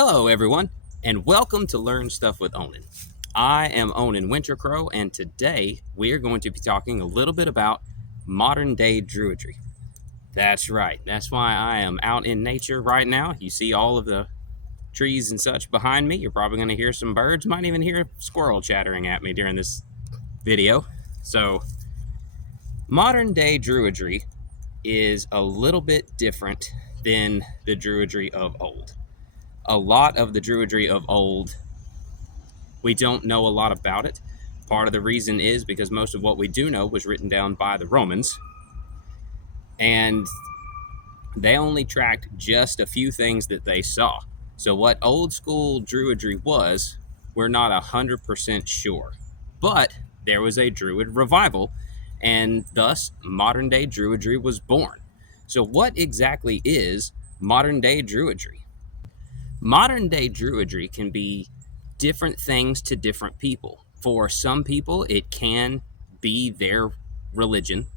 Hello, everyone, and welcome to Learn Stuff with Onen. I am Onen Wintercrow, and today we are going to be talking a little bit about modern day druidry. That's right, that's why I am out in nature right now. You see all of the trees and such behind me. You're probably going to hear some birds, might even hear a squirrel chattering at me during this video. So, modern day druidry is a little bit different than the druidry of old. A lot of the druidry of old, we don't know a lot about it. Part of the reason is because most of what we do know was written down by the Romans, and they only tracked just a few things that they saw. So what old school druidry was, we're not 100% sure. But there was a druid revival, and thus modern day druidry was born. So what exactly is modern day druidry? Modern day druidry can be different things to different people. For some people, it can be their religion.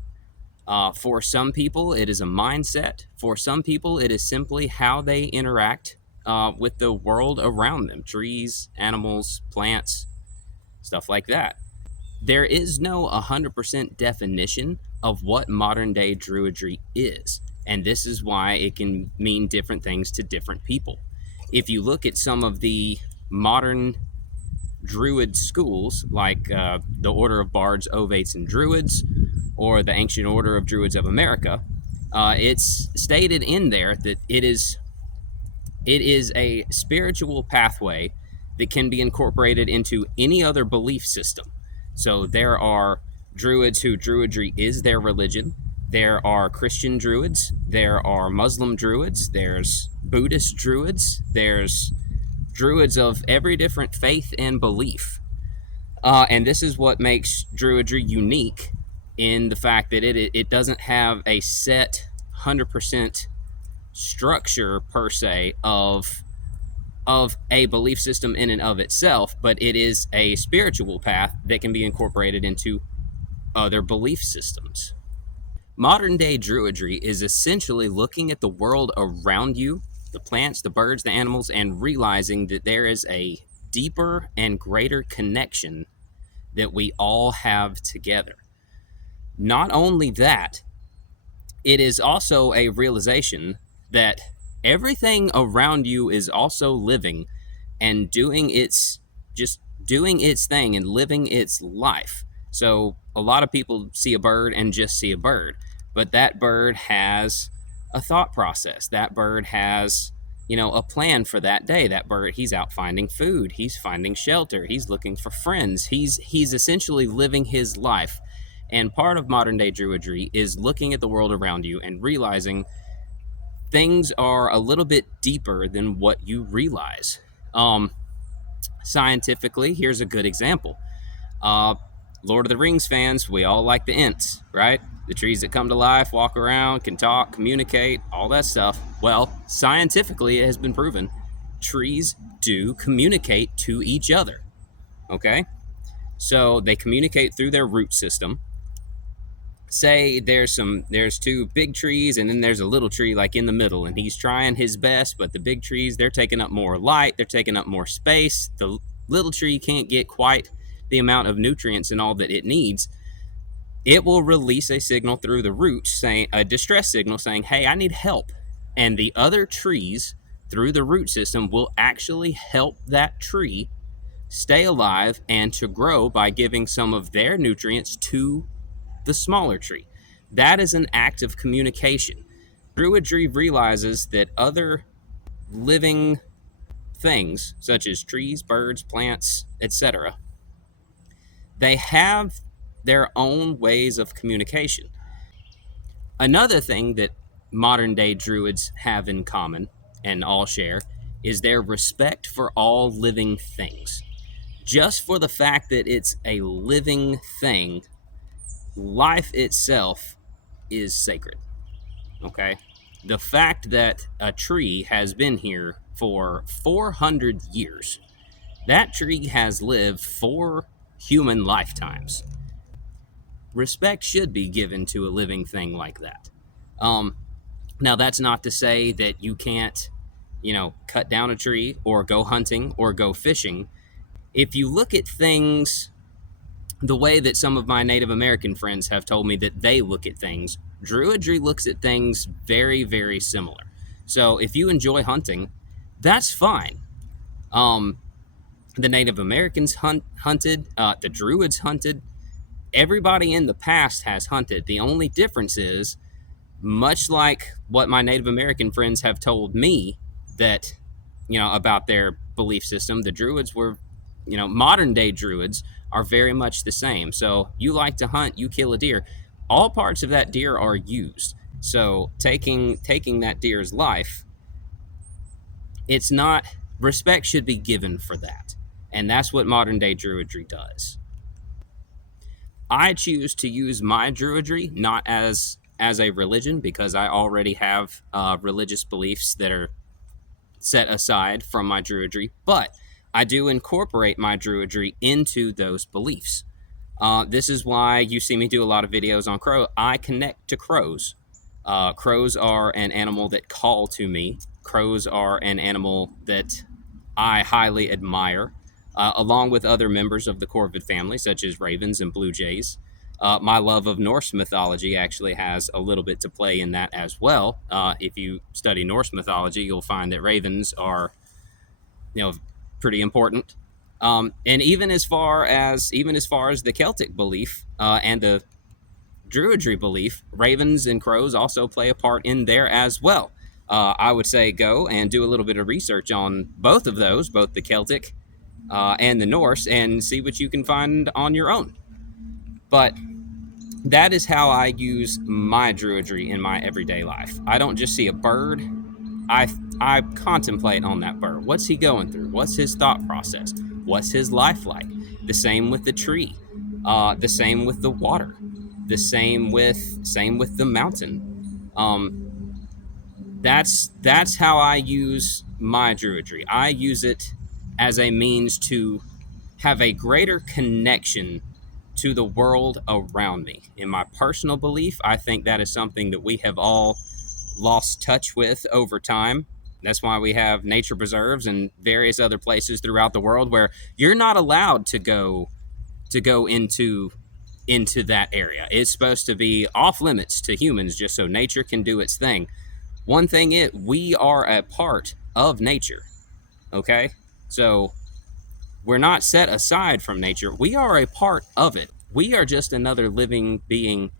For some people, it is a mindset. For some people, it is simply how they interact with the world around them, trees, animals, plants, stuff like that. There is no 100% definition of what modern day druidry is, and this is why it can mean different things to different people. If you look at some of the modern druid schools, like the Order of Bards, Ovates, and Druids, or the Ancient Order of Druids of America, it's stated in there that it is a spiritual pathway that can be incorporated into any other belief system. So there are druids who druidry is their religion. There are Christian druids. There are Muslim druids. There's Buddhist druids. There's druids of every different faith and belief. And this is what makes druidry unique in the fact that it doesn't have a set 100% structure per se of a belief system in and of itself, but it is a spiritual path that can be incorporated into other belief systems. Modern day druidry is essentially looking at the world around you, the plants, the birds, the animals, and realizing that there is a deeper and greater connection that we all have together. Not only that, it is also a realization that everything around you is also living and doing its thing and living its life. So a lot of people see a bird and just see a bird, but that bird has a thought process. That bird has, a plan for that day. That bird, he's out finding food, he's finding shelter, he's looking for friends. He's essentially living his life. And part of modern day druidry is looking at the world around you and realizing things are a little bit deeper than what you realize. Scientifically, here's a good example. Lord of the Rings fans, we all like the Ents, right? The trees that come to life, walk around, can talk, communicate, all that stuff. Well, scientifically, it has been proven trees do communicate to each other, okay? So they communicate through their root system. Say there's two big trees and then there's a little tree like in the middle, and he's trying his best, but the big trees, they're taking up more light, they're taking up more space. The little tree can't get quite the amount of nutrients and all that it needs. It will release a signal through the root, saying a distress signal saying, hey, I need help. And the other trees through the root system will actually help that tree stay alive and to grow by giving some of their nutrients to the smaller tree. That is an act of communication. Druidry realizes that other living things, such as trees, birds, plants, etc., they have their own ways of communication. Another thing that modern day druids have in common and all share is their respect for all living things. Just for the fact that it's a living thing, life itself is sacred, okay? The fact that a tree has been here for 400 years, that tree has lived 4 human lifetimes. Respect should be given to a living thing like that. Now, that's not to say that you can't cut down a tree or go hunting or go fishing. If you look at things the way that some of my Native American friends have told me that they look at things, Druidry looks at things very, very similar. So if you enjoy hunting, that's fine. The Native Americans hunted, the Druids hunted. Everybody in the past has hunted. The only difference is, much like what my Native American friends have told me, that about their belief system, the Druids were, modern day Druids are very much the same. So you like to hunt, you kill a deer, all parts of that deer are used. So taking that deer's life, it's not, respect should be given for that. And that's what modern day Druidry does. I choose to use my Druidry not as a religion, because I already have religious beliefs that are set aside from my Druidry, but I do incorporate my Druidry into those beliefs. This is why you see me do a lot of videos on crow. I connect to crows. Crows are an animal that call to me. Crows are an animal that I highly admire, along with other members of the corvid family, such as ravens and blue jays. My love of Norse mythology actually has a little bit to play in that as well. If you study Norse mythology, you'll find that ravens are, pretty important. And even as far as the Celtic belief and the Druidry belief, ravens and crows also play a part in there as well. I would say go and do a little bit of research on both of those, both the Celtic and the Norse, and see what you can find on your own. But that is how I use my Druidry in my everyday life. I don't just see a bird. I contemplate on that bird. What's he going through? What's his thought process? What's his life like? The same with the tree. The same with the water. The same with the mountain. That's how I use my Druidry. I use it as a means to have a greater connection to the world around me. In my personal belief, I think that is something that we have all lost touch with over time. That's why we have nature preserves and various other places throughout the world where you're not allowed to go into that area. It's supposed to be off limits to humans, just so nature can do its thing. One thing is, we are a part of nature, okay? So we're not set aside from nature. We are a part of it. We are just another living being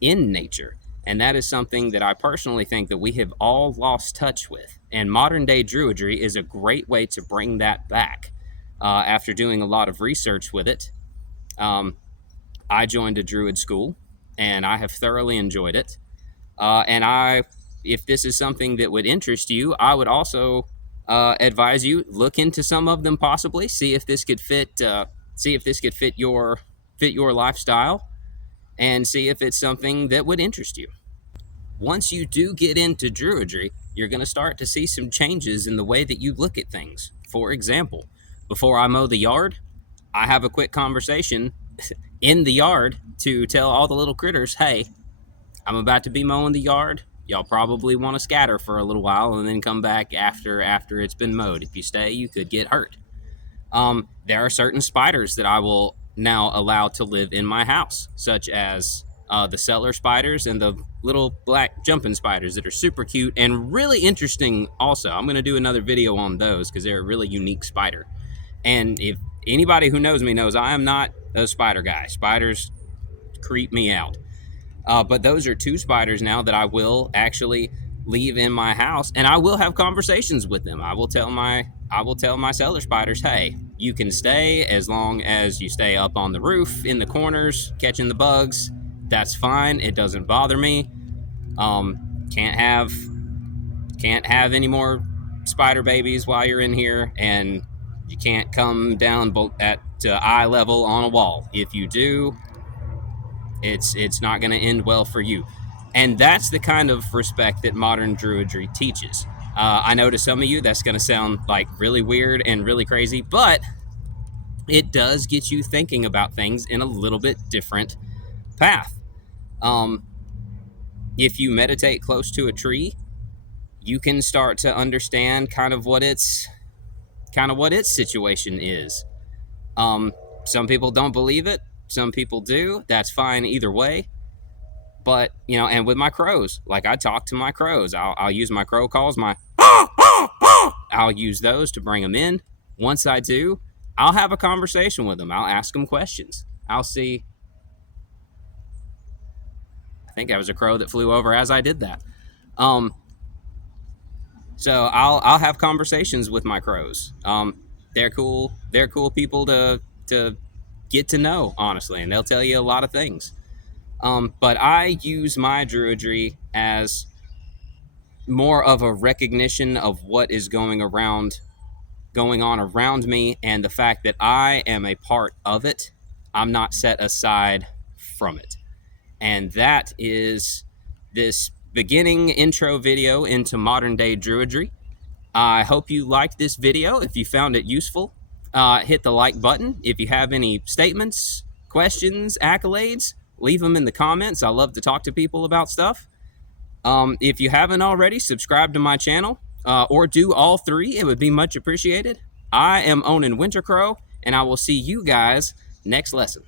in nature. And that is something that I personally think that we have all lost touch with. And modern day Druidry is a great way to bring that back. After doing a lot of research with it, I joined a Druid school, and I have thoroughly enjoyed it. If this is something that would interest you, I would also advise you look into some of them, possibly see if this could fit your lifestyle, and see if it's something that would interest you. Once you do get into Druidry, you're going to start to see some changes in the way that you look at things. For example, before I mow the yard, I have a quick conversation in the yard to tell all the little critters, hey, I'm about to be mowing the yard. Y'all probably want to scatter for a little while and then come back after it's been mowed. If you stay, you could get hurt. There are certain spiders that I will now allow to live in my house, such as the cellar spiders and the little black jumping spiders that are super cute and really interesting also. I'm going to do another video on those because they're a really unique spider. And if anybody who knows me knows I am not a spider guy. Spiders creep me out. But those are two spiders now that I will actually leave in my house, and I will have conversations with them. I will tell my cellar spiders, hey, you can stay as long as you stay up on the roof in the corners catching the bugs. That's fine. It doesn't bother me. Can't have any more spider babies while you're in here, and you can't come down at eye level on a wall. If you do, it's not going to end well for you. And that's the kind of respect that modern Druidry teaches. I know to some of you that's going to sound like really weird and really crazy, but it does get you thinking about things in a little bit different path. If you meditate close to a tree, you can start to understand kind of what its situation is. Some people don't believe it, some people do. That's fine either way. But and with my crows, like I talk to my crows. I'll use my crow calls, I'll use those to bring them in. Once I do, I'll have a conversation with them. I'll ask them questions. I'll see. I think that was a crow that flew over as I did that. So I'll have conversations with my crows. They're cool. They're cool people to get to know, honestly, and they'll tell you a lot of things. But I use my druidry as more of a recognition of what is going on around me, and the fact that I am a part of it. I'm not set aside from it. And that is this beginning intro video into modern day druidry. I hope you liked this video. If you found it useful, hit the like button. If you have any statements, questions, accolades, leave them in the comments. I love to talk to people about stuff. If you haven't already, subscribe to my channel, or do all three. It would be much appreciated. I am Onen Wintercrow, and I will see you guys next lesson.